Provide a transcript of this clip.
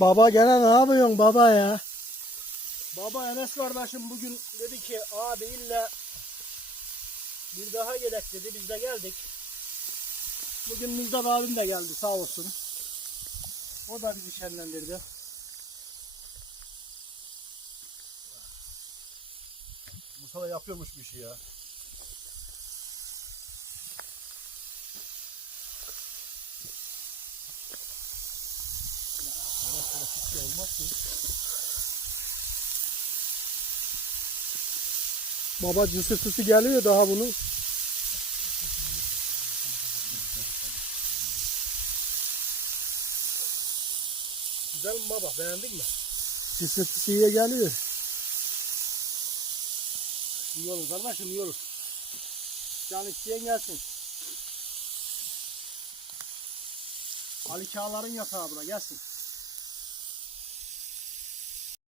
Baba gene ne yapıyorsun baba ya? Baba Enes kardeşim bugün dedi ki abi illa bir daha gerek dedi. Biz de geldik. Bugün Müjdat abim de geldi sağ olsun. O da bizi şenlendirdi. Musa da yapıyormuş bir şey ya. Baba cısırtısı geliyor daha bunun. Güzel mi baba beğendin mi? Cısırtısı iyi geliyor. Olur kardeşim olur. Can isteyen gelsin. Ali Çağlar'ın yatağı bura gelsin.